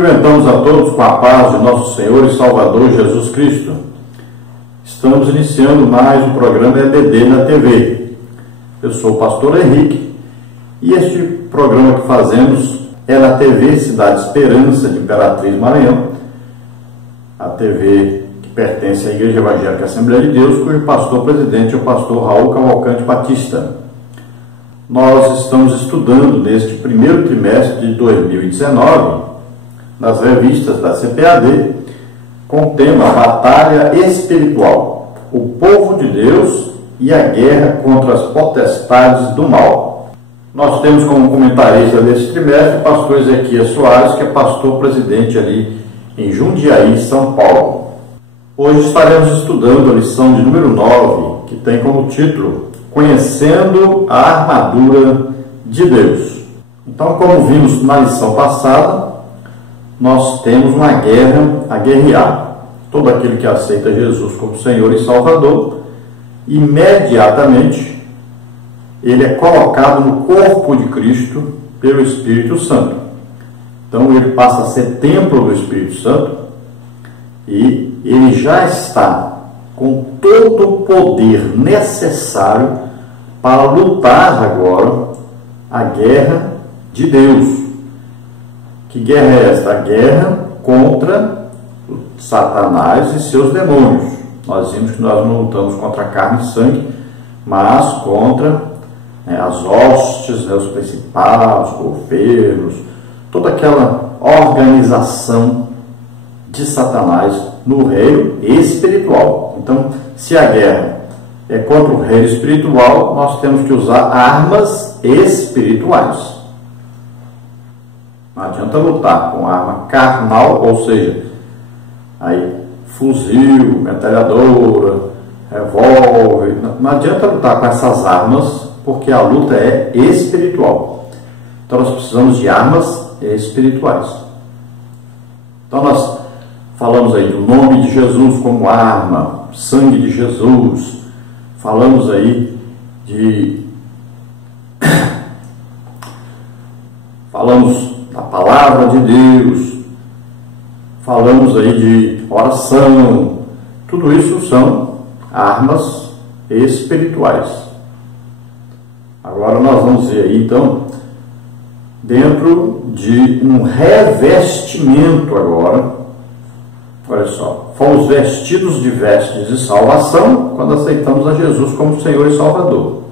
Cumprimentamos a todos com a paz de nosso Senhor e Salvador Jesus Cristo. Estamos iniciando mais um programa EBD na TV. Eu sou o pastor Henrique e este programa que fazemos é na TV Cidade Esperança de Imperatriz Maranhão, a TV que pertence à Igreja Evangélica Assembleia de Deus, cujo pastor-presidente é o pastor Raul Cavalcante Batista. Nós estamos estudando neste primeiro trimestre de 2019 nas revistas da CPAD, com o tema Batalha Espiritual, o povo de Deus e a guerra contra as potestades do mal. Nós temos como comentarista desse trimestre o pastor Ezequias Soares, que é pastor-presidente ali em Jundiaí, São Paulo. Hoje estaremos estudando a lição de número 9, que tem como título Conhecendo a Armadura de Deus. Então, como vimos na lição passada, nós temos uma guerra a guerrear. Todo aquele que aceita Jesus como Senhor e Salvador, imediatamente ele é colocado no corpo de Cristo pelo Espírito Santo. Então ele passa a ser templo do Espírito Santo e ele já está com todo o poder necessário para lutar agora a guerra de Deus. Que guerra é esta? A guerra contra Satanás e seus demônios. Nós vimos que nós não lutamos contra carne e sangue, mas contra as hostes, os principados, governos, toda aquela organização de Satanás no reino espiritual. Então, se a guerra é contra o reino espiritual, nós temos que usar armas espirituais. Não adianta lutar com arma carnal, ou seja, aí, fuzil, metralhadora, revólver. Não adianta lutar com essas armas, porque a luta é espiritual. Então nós precisamos de armas espirituais. Então nós falamos aí do nome de Jesus como arma, sangue de Jesus. Falamos aí falamos da palavra de Deus, falamos aí de oração. Tudo isso são armas espirituais. Agora nós vamos ver aí, então, dentro de um revestimento agora. Olha só, fomos vestidos de vestes de salvação quando aceitamos a Jesus como Senhor e Salvador.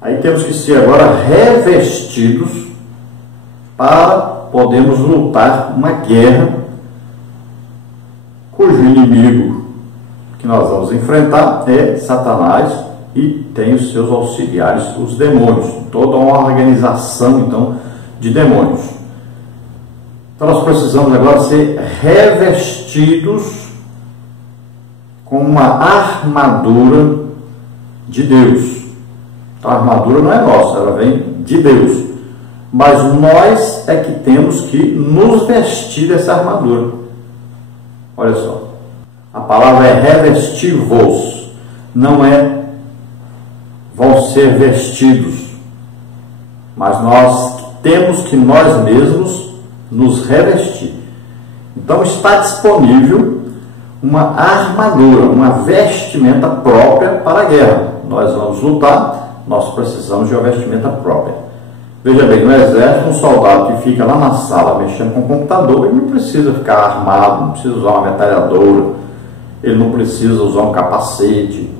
Aí temos que ser agora revestidos para podermos lutar uma guerra cujo inimigo que nós vamos enfrentar é Satanás e tem os seus auxiliares, os demônios, toda uma organização então de demônios. Então nós precisamos agora ser revestidos com uma armadura de Deus. Então a armadura não é nossa, ela vem de Deus. Mas nós é que temos que nos vestir dessa armadura. Olha só, a palavra é revestir-vos, não é vão ser vestidos, mas nós temos que nós mesmos nos revestir. Então está disponível uma armadura, uma vestimenta própria para a guerra. Nós vamos lutar, nós precisamos de uma vestimenta própria. Veja bem, no exército, um soldado que fica lá na sala mexendo com o computador, ele não precisa ficar armado, não precisa usar uma metralhadora, ele não precisa usar um capacete,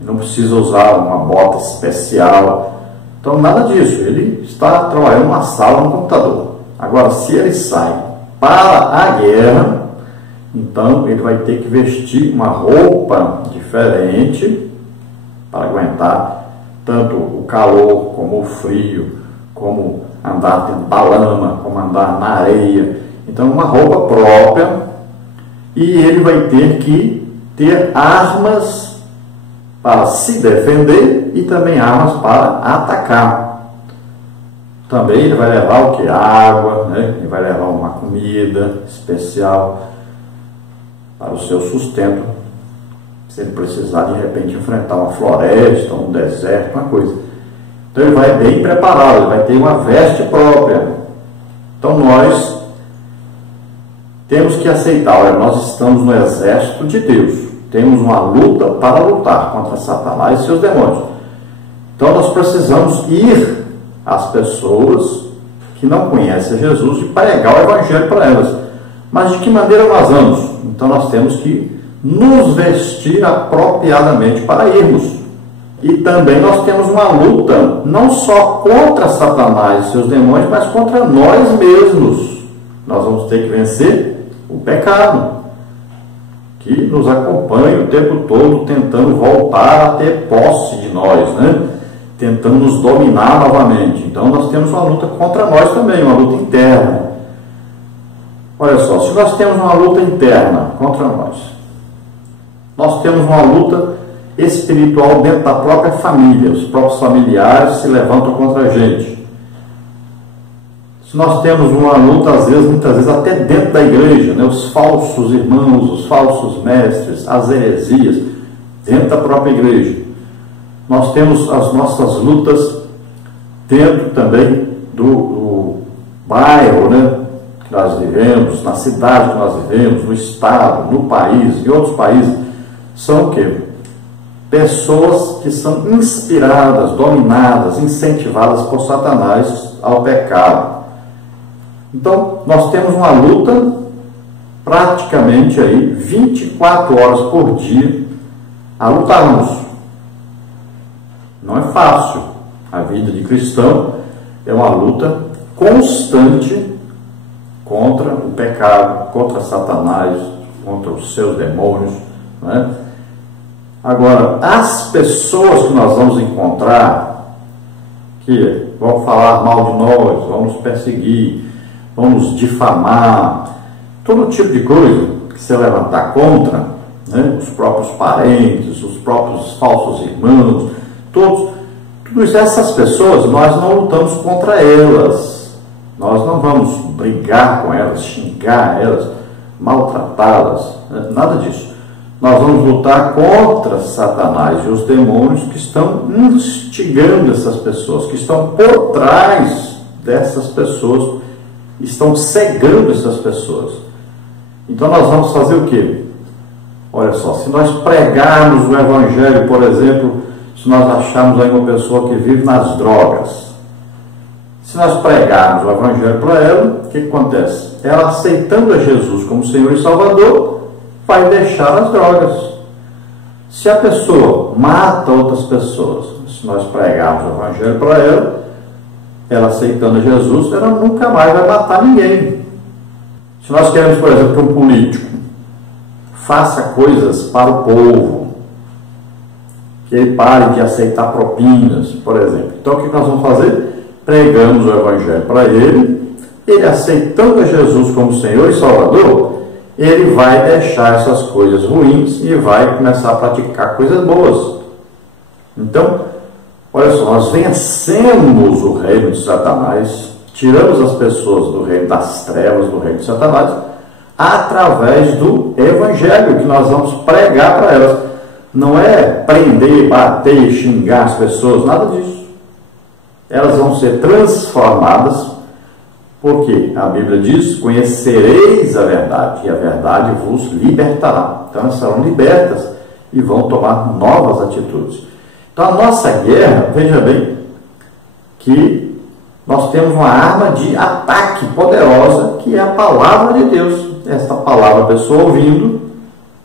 ele não precisa usar uma bota especial. Então, nada disso, ele está trabalhando na sala no computador. Agora, se ele sai para a guerra, então ele vai ter que vestir uma roupa diferente para aguentar tanto o calor como o frio, como andar dentro da lama, como andar na areia. Então, uma roupa própria, e ele vai ter que ter armas para se defender e também armas para atacar. Também ele vai levar o que? Água, né? Ele vai levar uma comida especial para o seu sustento, se ele precisar de repente enfrentar uma floresta, um deserto, uma coisa. Então ele vai bem preparado, ele vai ter uma veste própria. Então nós temos que aceitar, olha, nós estamos no exército de Deus, temos uma luta para lutar contra Satanás e seus demônios. Então nós precisamos ir às pessoas que não conhecem Jesus e pregar o Evangelho para elas. Mas de que maneira nós vamos? Então nós temos que nos vestir apropriadamente para irmos. E também nós temos uma luta não só contra Satanás e seus demônios, mas contra nós mesmos. Nós vamos ter que vencer o pecado, que nos acompanha o tempo todo, tentando voltar a ter posse de nós, né? Tentando nos dominar novamente. Então nós temos uma luta contra nós também, uma luta interna. Olha só, se nós temos uma luta interna contra nós temos uma luta espiritual dentro da própria família, os próprios familiares se levantam contra a gente. Se nós temos uma luta, muitas vezes até dentro da igreja, né? Os falsos irmãos, os falsos mestres, as heresias, dentro da própria igreja. Nós temos as nossas lutas dentro também do bairro, né, que nós vivemos, na cidade que nós vivemos, no estado, no país, em outros países. São o quê? Pessoas que são inspiradas, dominadas, incentivadas por Satanás ao pecado. Então, nós temos uma luta praticamente aí 24 horas por dia a lutarmos. Não é fácil. A vida de cristão é uma luta constante contra o pecado, contra Satanás, contra os seus demônios, né? Agora, as pessoas que nós vamos encontrar, que vão falar mal de nós, vão nos perseguir, vão nos difamar, todo tipo de coisa que se levantar contra, né? Os próprios parentes, os próprios falsos irmãos, tudo isso, essas pessoas, nós não lutamos contra elas, nós não vamos brigar com elas, xingar elas, maltratá-las, né? Nada disso. Nós vamos lutar contra Satanás e os demônios que estão instigando essas pessoas, que estão por trás dessas pessoas, estão cegando essas pessoas. Então nós vamos fazer o quê? Olha só, se nós pregarmos o Evangelho, por exemplo, se nós acharmos aí uma pessoa que vive nas drogas, se nós pregarmos o Evangelho para ela, o que acontece? Ela, aceitando a Jesus como Senhor e Salvador, vai deixar as drogas. Se a pessoa mata outras pessoas, se nós pregarmos o Evangelho para ela, ela aceitando a Jesus, ela nunca mais vai matar ninguém. Se nós queremos, por exemplo, que um político faça coisas para o povo, que ele pare de aceitar propinas, por exemplo. Então o que nós vamos fazer? Pregamos o Evangelho para ele, ele aceitando a Jesus como Senhor e Salvador, ele vai deixar essas coisas ruins e vai começar a praticar coisas boas. Então, olha só, nós vencemos o reino de Satanás, tiramos as pessoas do reino das trevas, do reino de Satanás, através do Evangelho que nós vamos pregar para elas. Não é prender, bater, xingar as pessoas, nada disso. Elas vão ser transformadas, porque a Bíblia diz: conhecereis a verdade, e a verdade vos libertará. Então elas serão libertas e vão tomar novas atitudes. Então a nossa guerra, veja bem, que nós temos uma arma de ataque poderosa, que é a palavra de Deus. Esta palavra, a pessoa ouvindo,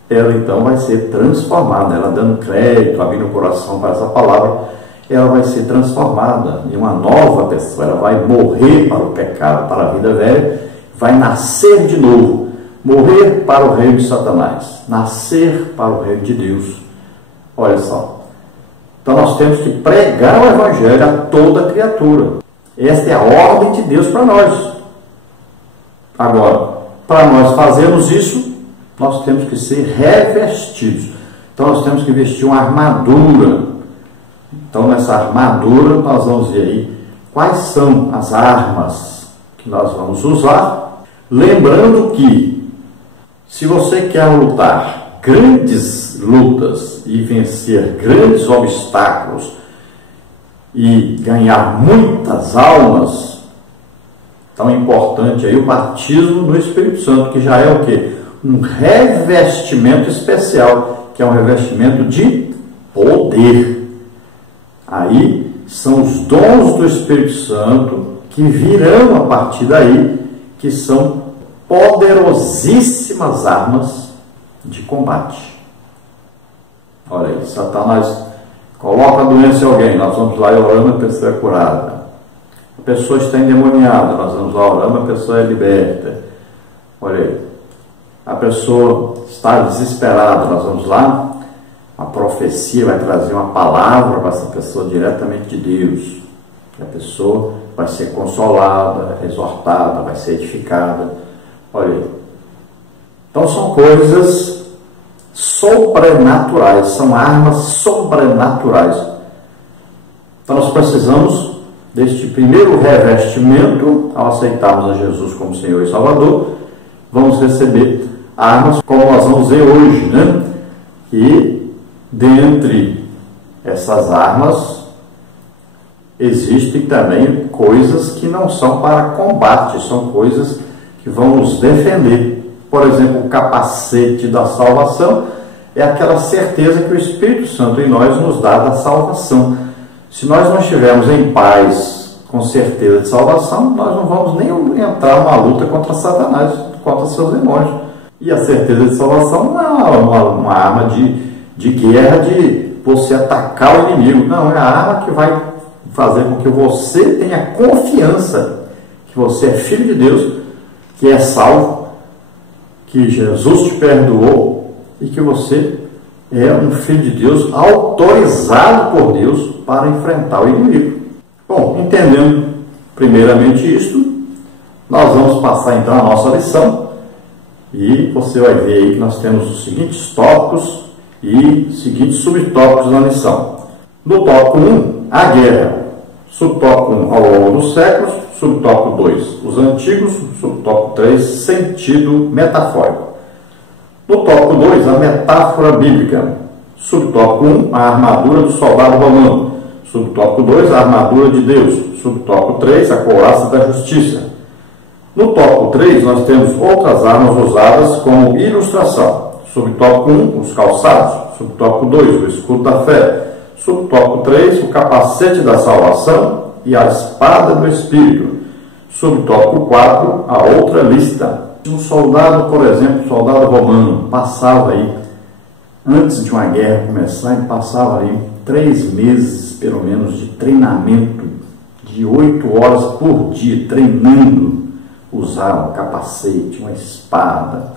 ela então vai ser transformada, ela dando crédito, abrindo o coração para essa palavra, ela vai ser transformada em uma nova pessoa, ela vai morrer para o pecado, para a vida velha, vai nascer de novo, morrer para o reino de Satanás, nascer para o reino de Deus. Olha só, então nós temos que pregar o Evangelho a toda criatura. Esta é a ordem de Deus para nós. Agora, para nós fazermos isso, nós temos que ser revestidos. Então nós temos que vestir uma armadura. Então nessa armadura nós vamos ver aí quais são as armas que nós vamos usar. Lembrando que, se você quer lutar grandes lutas e vencer grandes obstáculos e ganhar muitas almas, tão importante aí, o batismo no Espírito Santo, que já é o quê? Um revestimento especial, que é um revestimento de poder. Aí são os dons do Espírito Santo que virão a partir daí, que são poderosíssimas armas de combate. Olha aí, Satanás coloca a doença em alguém, nós vamos lá e oramos, a pessoa é curada. A pessoa está endemoniada, nós vamos lá orando, a pessoa é liberta. Olha aí, a pessoa está desesperada, nós vamos lá, a profecia vai trazer uma palavra para essa pessoa diretamente de Deus. A pessoa vai ser consolada, exortada, vai ser edificada. Olha aí. Então são coisas sobrenaturais, são armas sobrenaturais. Então nós precisamos deste primeiro revestimento. Ao aceitarmos a Jesus como Senhor e Salvador, vamos receber armas como nós vamos ver hoje, né? E dentre essas armas existem também coisas que não são para combate, são coisas que vão nos defender. Por exemplo, o capacete da salvação é aquela certeza que o Espírito Santo em nós nos dá da salvação. Se nós não estivermos em paz, com certeza de salvação, nós não vamos nem entrar numa luta contra Satanás, contra seus demônios. E a certeza de salvação não é uma arma de guerra, de você atacar o inimigo. Não, é a arma que vai fazer com que você tenha confiança que você é filho de Deus, que é salvo, que Jesus te perdoou e que você é um filho de Deus autorizado por Deus para enfrentar o inimigo. Bom, entendendo primeiramente isto, nós vamos passar então a nossa lição e você vai ver aí que nós temos os seguintes tópicos e seguintes subtópicos na lição. No tópico 1, a guerra. Subtópico 1, ao longo dos séculos. Subtópico 2, os antigos. Subtópico 3, sentido metafórico. No tópico 2, a metáfora bíblica. Subtópico 1, a armadura do soldado romano. Subtópico 2, a armadura de Deus. Subtópico 3, a couraça da justiça. No tópico 3, nós temos outras armas usadas como ilustração. Subtópico 1, os calçados. Subtópico 2, o escudo da fé. Subtópico 3, o capacete da salvação e a espada do Espírito. Subtópico 4, a outra lista. Um soldado, por exemplo, soldado romano, passava aí, antes de uma guerra começar, ele passava aí 3 meses, pelo menos, de treinamento, de 8 horas por dia, treinando, usar um capacete, uma espada,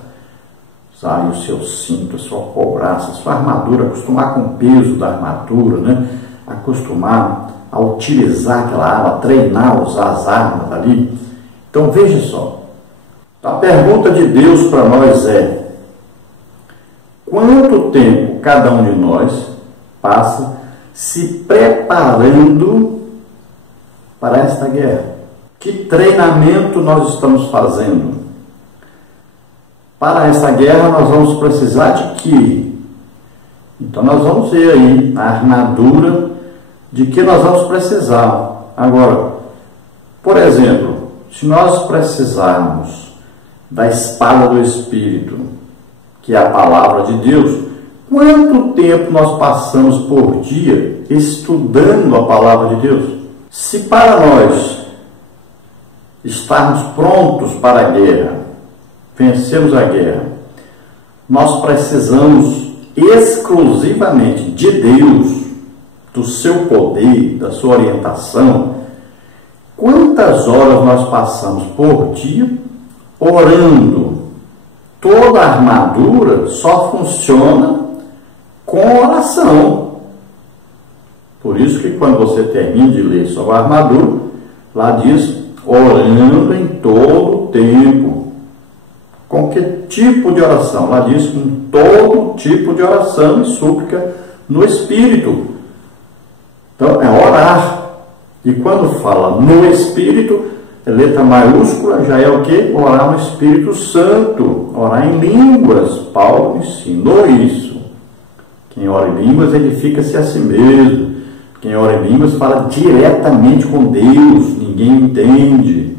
usar o seu cinto, a sua couraça, a sua armadura, acostumar com o peso da armadura, né? Acostumar a utilizar aquela arma, treinar a usar as armas ali. Então veja só, a pergunta de Deus para nós é: quanto tempo cada um de nós passa se preparando para esta guerra? Que treinamento nós estamos fazendo? Para essa guerra nós vamos precisar de quê? Então nós vamos ver aí a armadura de que nós vamos precisar. Agora, por exemplo, se nós precisarmos da espada do Espírito, que é a palavra de Deus, quanto tempo nós passamos por dia estudando a palavra de Deus? Se para nós estarmos prontos para a guerra, vencermos a guerra, nós precisamos exclusivamente de Deus, do seu poder, da sua orientação. Quantas horas nós passamos por dia orando? Toda a armadura só funciona com oração. Por isso que quando você termina de ler sobre a armadura, lá diz, orando em todo o tempo. Com que tipo de oração? Lá diz, com todo tipo de oração e súplica no Espírito. Então, é orar. E quando fala no Espírito, letra maiúscula, já é o quê? Orar no Espírito Santo. Orar em línguas. Paulo ensinou isso. Quem ora em línguas, edifica-se a si mesmo. Quem ora em línguas fala diretamente com Deus. Ninguém entende.